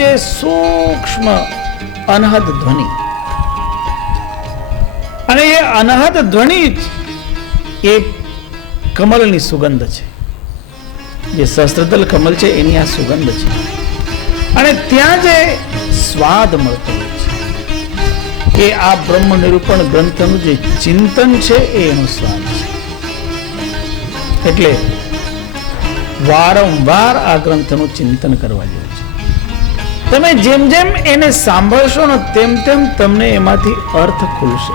જે સૂક્ષ્મ અનહદ ધ્વનિ, અને એ અનહદ ધ્વનિ જ એ કમલની સુગંધ છે. જે સહસ્ત્રદલ કમલ છે એની આ સુગંધ છે. અને ત્યાં જે સ્વાદ મળતો હોય છે એ આ બ્રહ્મ નિરૂપણ ગ્રંથનું જે ચિંતન છે એ એનો સ્વાદ છે. એટલે વારંવાર આ ગ્રંથનું ચિંતન કરવા જેવું છે. તમે જેમ જેમ એને સાંભળશો ને તેમ તેમ તમને એમાંથી અર્થ ખુલશે.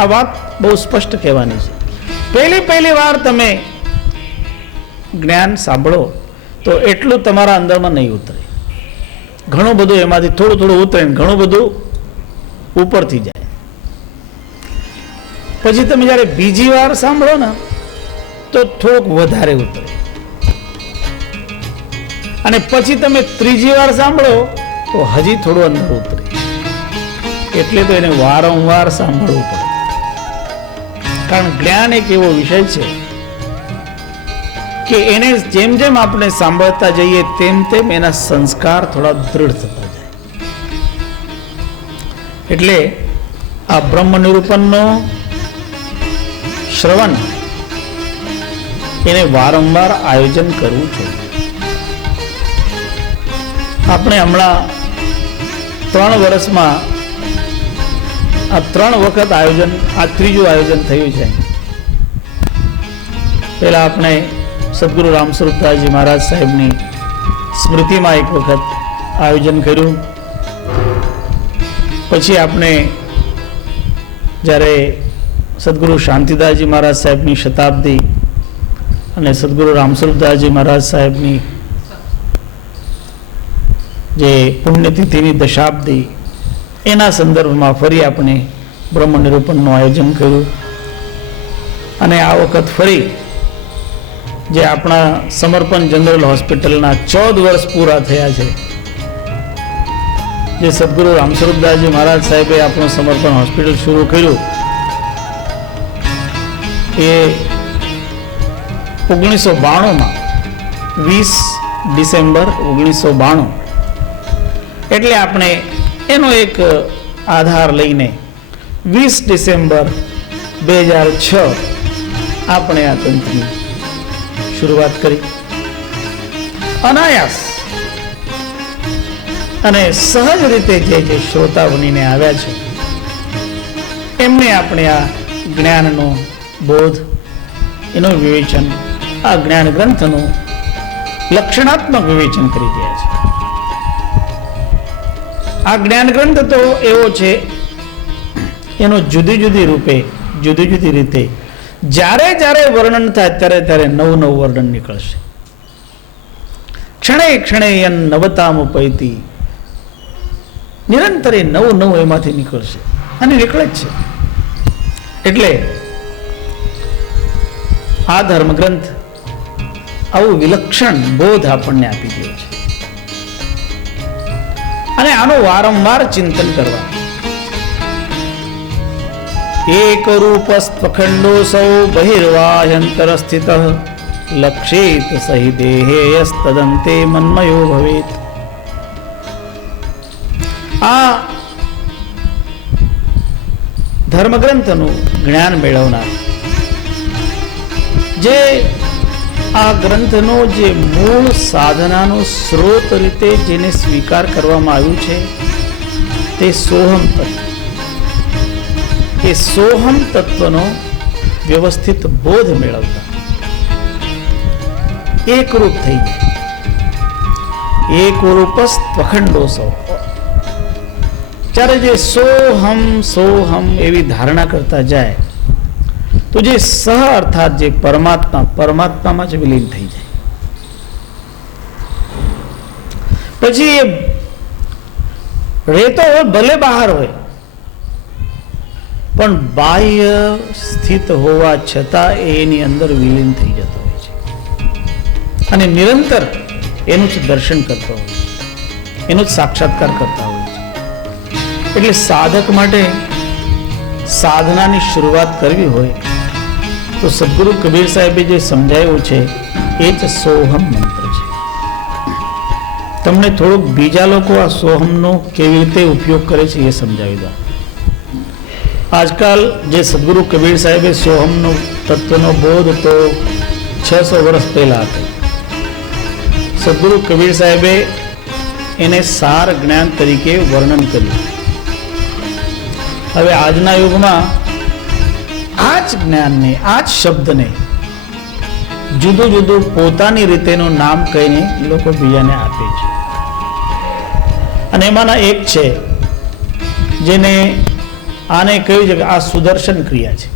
આ વાત બહુ સ્પષ્ટ કહેવાની છે. પહેલી વાર તમે જ્ઞાન સાંભળો તો એટલું તમારા અંદરમાં નહીં ઉતરે. ઘણું બધું એમાંથી થોડું ઉતરે, ઘણું બધું ઉપરથી જાય. પછી તમે જ્યારે બીજી વાર સાંભળો ને તો થોડુંક વધારે ઉતરે, અને પછી તમે ત્રીજી વાર સાંભળો તો હજી થોડું અંદર ઉતરે. એટલે તો એને વારંવાર સાંભળવું પડે. કારણ જ્ઞાન એક એવો વિષય છે કે એને જેમ જેમ આપણે સાંભળતા જઈએ તેમ તેમ એના સંસ્કાર થોડા દૃઢ થતા જાય. એટલે આ બ્રહ્મ નિરૂપણનો શ્રવણ એને વારંવાર આયોજન કરવું જોઈએ. આપણે હમણાં 3 વર્ષમાં આ 3 વખત આયોજન, આ ત્રીજું આયોજન થયું છે. પહેલા આપણે સદગુરુ રામસ્વરૂપદાસજી મહારાજ સાહેબની સ્મૃતિમાં એક વખત આયોજન કર્યું. પછી આપણે જ્યારે સદગુરુ શાંતિદાસજી મહારાજ સાહેબની શતાબ્દી અને સદગુરુ રામસ્વરૂપદાસજી મહારાજ સાહેબની જે પુણ્યતિથિની દશાબ્દી, એના સંદર્ભમાં ફરી આપણે બ્રહ્મ નિરૂપણનું આયોજન કર્યું. અને આ વખત ફરી જે આપણા સમર્પણ જનરલ હોસ્પિટલના 14 વર્ષ પૂરા થયા છે, જે સદગુરુ રામસ્વરૂપદાસજી મહારાજ સાહેબે આપણું સમર્પણ હોસ્પિટલ શરૂ કર્યું એ 1992માં 20 ડિસેમ્બર 1992. એટલે આપણે એનો એક આધાર લઈને 20 ડિસેમ્બર 2006 આપણે આ ગ્રંથની શરૂઆત કરી. અનાયાસ અને સહજ રીતે જે શ્રોતા બનીને આવ્યા છે એમને આપણે આ જ્ઞાનનો બોધ, એનું વિવેચન, આ જ્ઞાન ગ્રંથનું લક્ષણાત્મક વિવેચન કરી રહ્યા છે. આ જ્ઞાન ગ્રંથ તો એવો છે, એનો જુદી જુદી રૂપે, જુદી જુદી રીતે જ્યારે જ્યારે વર્ણન થાય ત્યારે ત્યારે નવું વર્ણન નીકળશે. ક્ષણે ક્ષણે નવતામ પૈતી, નિરંતરે નવું એમાંથી નીકળશે, અને નીકળે જ છે. એટલે આ ધર્મગ્રંથ આવું વિલક્ષણ બોધ આપણને આપી દે છે. અને આનું વારંવાર ચિંતન કરવા. એક રૂપસ્ત્વખંડોસૌ બહિર્વાહ્યંતર સ્થિત લક્ષેત સહિ દેહેયસ્તદંતે મન્મયો ભવેત. આ ધર્મગ્રંથનું જ્ઞાન મેળવનાર, જે આ ગ્રંથનો જે મૂળ સાધનાનો સ્ત્રોત રીતે જેને સ્વીકાર કરવામાં આવ્યું છે તે સોહમ તત્વ. એ સોહમ તત્વનો વ્યવસ્થિત બોધ મેળવતા એકરૂપ થઈ જાય. એક રૂપસ્ત્વખંડોસૌ, જ્યારે જે સોહમ એવી ધારણા કરતા જાય તો જે સહ અર્થાત જે પરમાત્મામાં જ વિલીન થઈ જાય. પછી એ રહેતો હોય, ભલે બહાર હોય, પણ બાહ્ય સ્થિત હોવા છતાં એની અંદર વિલીન થઈ જતો હોય છે, અને નિરંતર એનું જ દર્શન કરતો હોય છે, એનો જ સાક્ષાત્કાર કરતા હોય છે. એટલે સાધક માટે સાધનાની શરૂઆત કરવી હોય તો સદગુરુ કબીર સાહેબે જે સમજાવ્યું છે એ જ સોહમ મંત્ર છે. તમને થોડુંક બીજા લોકો આ સોહમનો કેવી રીતે ઉપયોગ કરે છે એ સમજાવી દો. આજકાલ જે સદગુરુ કબીર સાહેબે સોહમનો તત્વનો બોધ તો 600 વર્ષ પહેલા હતો. સદગુરુ કબીર સાહેબે એને સાર જ્ઞાન તરીકે વર્ણન કર્યું. હવે આજના યુગમાં આ જ જ્ઞાનને, આ જ શબ્દને જુદું જુદું પોતાની રીતેનું નામ કહીને લોકો બીજાને આપે છે. અને એમાંના એક છે જેને આને કહ્યું છે કે આ સુદર્શન ક્રિયા છે.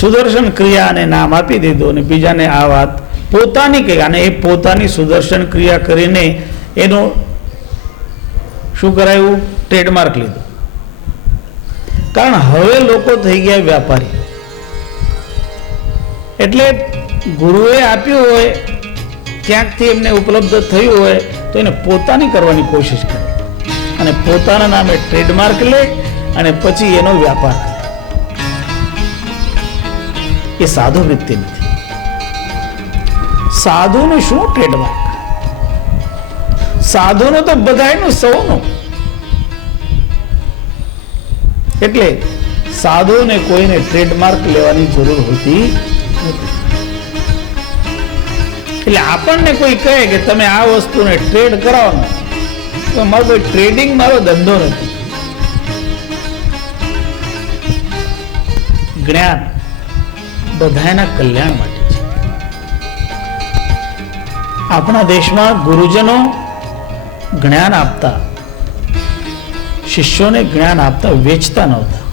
સુદર્શન ક્રિયાને નામ આપી દીધું અને બીજાને આ વાત પોતાની કહી, અને એ પોતાની સુદર્શન ક્રિયા કરીને એનું શું કરાયું? ટ્રેડમાર્ક લીધું. કારણ હવે લોકો થઈ ગયા વ્યાપારી. એટલે ગુરુએ આપ્યું હોય, ક્યાંકથી એમને ઉપલબ્ધ થયું હોય તો એને પોતાની કરવાની કોશિશ કરે અને પોતાના નામે ટ્રેડમાર્ક લે અને પછી એનો વ્યાપાર કરે. એ સાધુ વૃત્તિ નથી. સાધુનું શું ટ્રેડમાર્ક? સાધુનું તો બધાયનું, સૌનું. એટલે સાધુને કોઈને ટ્રેડમાર્ક લેવાની જરૂર હોતી નથી. એટલે આપણને કોઈ કહે કે તમે આ વસ્તુને ટ્રેડ કરાવો, તો મારો કોઈ ટ્રેડિંગ મારો ધંધો નથી. જ્ઞાન બધાના કલ્યાણ માટે છે. આપણા દેશમાં ગુરુજનો જ્ઞાન આપતા, શિષ્યોને જ્ઞાન આપતા, વેચતા નહોતા.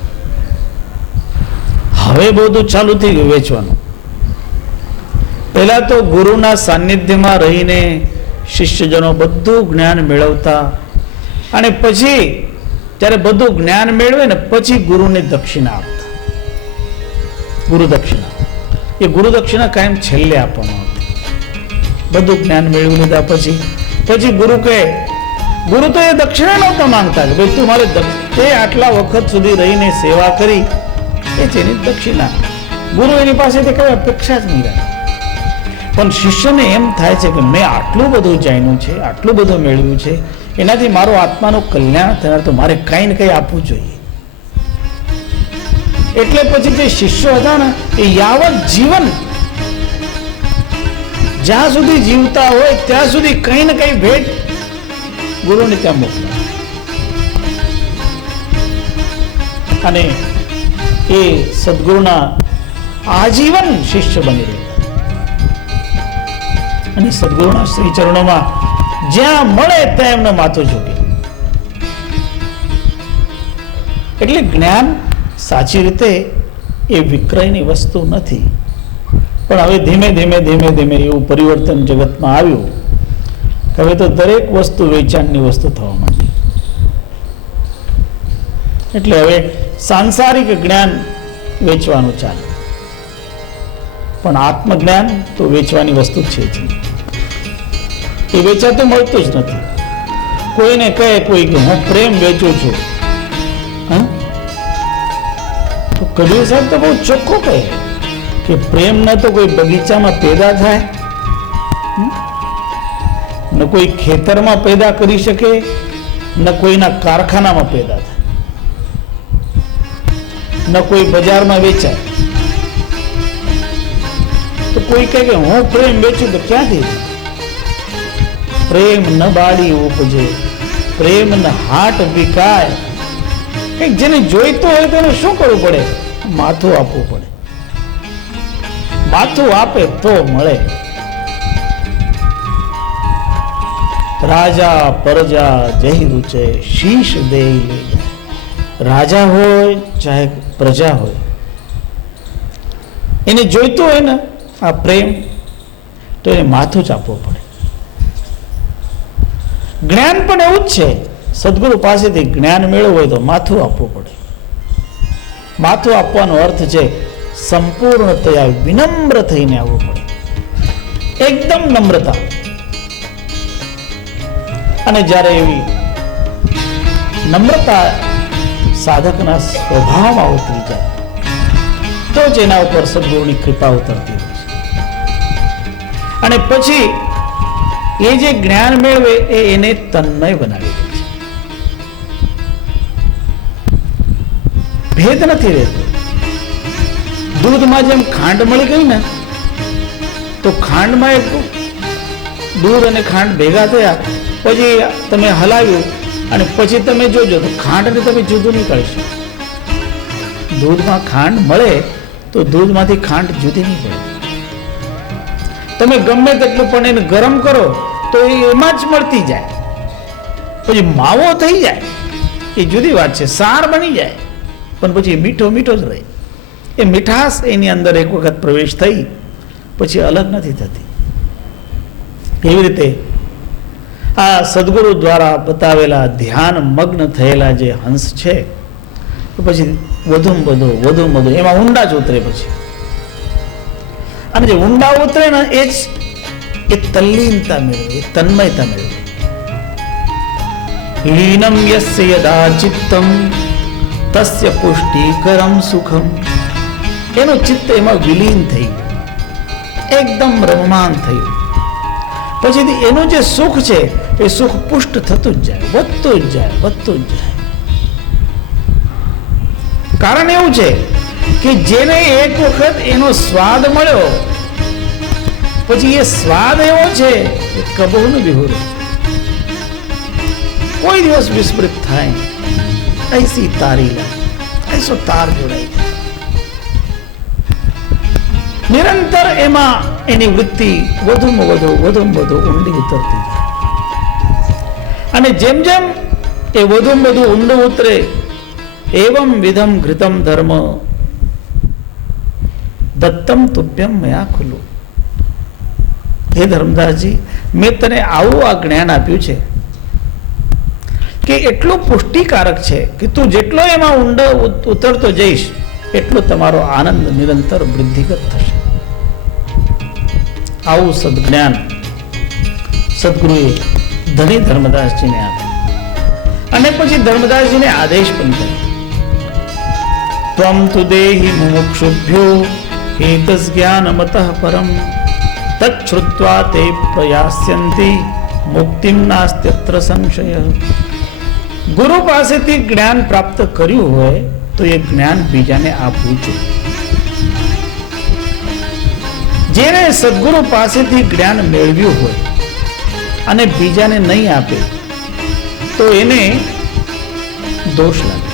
હવે બધું ચાલુ થઈ ગયું વેચવાનું. પહેલા તો ગુરુના સાનિધ્યમાં રહીને શિષ્યજનો બધું જ્ઞાન મેળવતા અને પછી જ્યારે બધું જ્ઞાન મેળવે ને પછી ગુરુને દક્ષિણા આપતા. ગુરુ દક્ષિણા, એ ગુરુ દક્ષિણા કાયમ છેલ્લે આપવામાં આવતી. બધું જ્ઞાન મેળવી લીધા પછી ગુરુ કહે, ગુરુ તો એ દક્ષિણા નહોતા માંગતા કે ભાઈ તું મારે તે આટલા વખત સુધી રહીને સેવા કરી, એ છે એની દક્ષિણા. ગુરુ એની પાસેથી કઈ અપેક્ષા જ નહીં રાખે. પણ શિષ્યને એમ થાય છે કે મેં આટલું બધું જાણ્યું છે, આટલું બધું મેળવ્યું છે, એનાથી મારો આત્માનું કલ્યાણ થનાર, તો મારે કંઈ ને કંઈ આપવું જોઈએ. એટલે પછી જે શિષ્યો હતા ને એ યાવત જીવન, જ્યાં સુધી જીવતા હોય ત્યાં સુધી કંઈ ને કંઈ ભેટ ગુરુને ત્યાં મોકલા. અને એ સદગુરુના આજીવન શિષ્ય બની રહ્યા. અને સદગુરુના શ્રી ચરણોમાં જ્યાં મળે ત્યાં એમનો માથું ઝૂકે. એટલે જ્ઞાન સાચી રીતે એ વિક્રયની વસ્તુ નથી. પણ હવે ધીમે ધીમે એવું પરિવર્તન જગતમાં આવ્યું. હવે તો દરેક વસ્તુ વેચાણની વસ્તુ થવા માંડી. એટલે હવે સાંસારિક જ્ઞાન વેચવાનું ચાલે, પણ આત્મજ્ઞાન તો વેચવાની વસ્તુ છે જ. એ વેચાતું મળતું જ નથી. કોઈને કહે કોઈ કે હું પ્રેમ વેચું છું, તો કબીર સાહેબ તો બહુ ચોખ્ખું કહે કે પ્રેમ ન તો કોઈ બગીચામાં પેદા થાય, ન કોઈ ખેતરમાં પેદા કરી શકે, ન કોઈના કારખાનામાં પેદા થાય, ન કોઈ બજારમાં વેચાય. તો કોઈ કહે કે હું પ્રેમ વેચું, તો ક્યાંથી? પ્રેમ ન બાળી ઉપજે, પ્રેમ ન હાટ વિકાય. એક જેને જોઈતો હોય તેને શું કરવું પડે? માથું આપવું પડે. માથું આપે તો મળે. રાજા પરજા જય રૂચે શીશ દે. રાજા હોય ચાહે પ્રજા હોય, એને જોઈતું હોય ને આ પ્રેમ, તો એને માથું જ આપવું પડે. જ્ઞાન પણ એવું જ છે. સદગુરુ પાસેથી જ્ઞાન મેળવવું હોય તો માથું આપવું પડે. માથું આપવાનો અર્થ છે સંપૂર્ણતયા વિનમ્ર થઈને આવવું પડે. એકદમ નમ્રતા. અને જ્યારે એવી નમ્રતા સાધકના સ્વભાવમાં ઉતરી જાય તો જ એના ઉપર સદગુરુની કૃપા ઉતરતી હોય છે. અને પછી એ જે જ્ઞાન મેળવે એ એને તન્મય બનાવી દે છે. ભેદ નથી રહેતો. દૂધમાં જેમ ખાંડ મળી ગઈ ને, તો ખાંડમાં એક દૂધ અને ખાંડ ભેગા થયા, પછી તમે હલાવ્યું અને પછી તમે જોજો તો ખાંડને તમે જુદું નહીં કરી શકો. દૂધમાં ખાંડ મળે તો દૂધમાંથી ખાંડ જુદી નહીં પડે. તમે ગમે તેટલું પણ એને ગરમ કરો તો એ એમાં જ મળતી જાય. પછી માવો થઈ જાય એ જુદી વાત છે, સાર બની જાય, પણ પછી મીઠો મીઠો જ રહે. એ મીઠાશ એની અંદર એક વખત પ્રવેશ થઈ પછી અલગ નથી થતી. એવી રીતે આ સદગુરુ દ્વારા બતાવેલા ધ્યાન મગ્ન થયેલા જે હંસ છે પછી વધુમાં વધુ એમાં ઊંડા જ ઉતરે. પછી અને જે ઊંડા ઉતરે ને એ જ એ તલ્લીનતા મેળવે, એ તન્મયતા મેળવે. લીનમ યસ્ય યદા ચિત્તમ તસ્ય પુષ્ટિકરમ સુખમ. એનું ચિત્ત એમાં વિલીન થઈ ગયું, એકદમ રમમાન થયું. પછી એનું જે સુખ છે એ સુખ પુષ્ટ થતું જ જાય, વધતું જ જાય, વધતું જ જાય. કારણ એવું છે કે જેને એક વખત એનો સ્વાદ મળ્યો પછી એ સ્વાદ એવો છે કે કબહું વિહુર, કોઈ દિવસ વિસ્મૃત થાય. ऐसी तारी ला, ऐसो तार જોડાઈ જાય. નિરંતર એમાં એની વૃત્તિ વધુમાં વધુ ઊંડી ઉતરતી જાય. અને જેમ જેમ એ વધુમાં વધુ ઊંડું ઉતરે, એવમ વિધમ ઘૃતમ ધર્મ દત્તમ તુભ્યમ મયા ખુલ્લું. હે ધર્મદાસજી, મેં તને આવું આ જ્ઞાન આપ્યું છે કે એટલું પુષ્ટિકારક છે કે તું જેટલો એમાં ઊંડો ઉતરતો જઈશ એટલો તમારો આનંદ નિરંતર વૃદ્ધિગત થશે. આવું સદજ્ઞાન સદગુરુએ ધની ધર્મદાસજીને આપ્યું. અને પછી ધર્મદાસજીને આદેશ પણ કર્યો, ત્વમ તુ દેહી મુમુક્ષુભ્યો હેતસ જ્ઞાનમતઃ પરમ તચ્છ્રુત્વા તે પ્રયાસ્યન્તિ મુક્તિમ નાસ્ત્યત્ર સંશય. ગુરુ પાસેથી જ્ઞાન પ્રાપ્ત કર્યું હોય તો એ જ્ઞાન બીજાને આપવું જોઈએ. જેને સદગુરુ પાસેથી જ્ઞાન મેળવ્યું હોય અને બીજાને નહીં આપે તો એને દોષ લાગે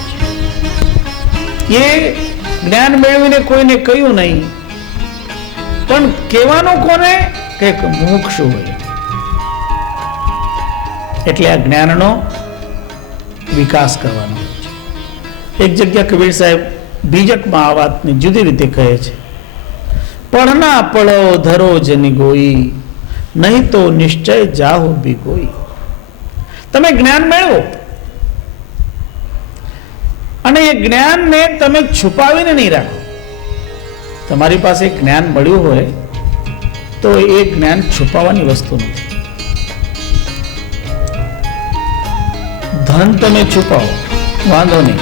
છે. એ જ્ઞાન મેળવીને કોઈને કહ્યું નહીં, પણ કહેવાનું કોને કે મુમુક્ષુ હોય. એટલે આ જ્ઞાનનો વિકાસ કરવાનો હોય છે. એક જગ્યા કબીર સાહેબ બીજકમાં આ વાતને જુદી રીતે કહે છે, પઢના પડો ધરો જની ગોઈ, નહીં તો નિશ્ચય જાહો બી કોઈ. તમે જ્ઞાન મેળવો અને એ જ્ઞાનને તમે છુપાવીને નહીં રાખો. તમારી પાસે જ્ઞાન મળ્યું હોય તો એ જ્ઞાન છુપાવવાની વસ્તુ નથી. ધન તમે છુપાવો વાંધો નહીં,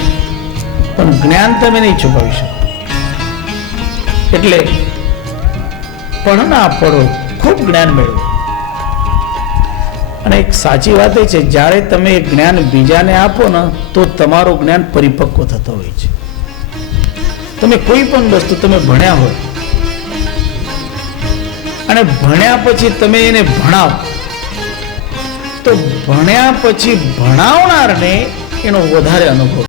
પણ જ્ઞાન તમે નહીં છુપાવી શકો. એટલે પઢના પડો, ખૂબ જ્ઞાન મેળવો. અને એક સાચી વાત એ છે, જ્યારે તમે એ જ્ઞાન બીજાને આપો ને તો તમારું જ્ઞાન પરિપક્વ થતો હોય છે. તમે કોઈ પણ વસ્તુ તમે ભણ્યા હોય અને ભણ્યા પછી તમે એને ભણાવો તો ભણ્યા પછી ભણાવનારને એનો વધારે અનુભવ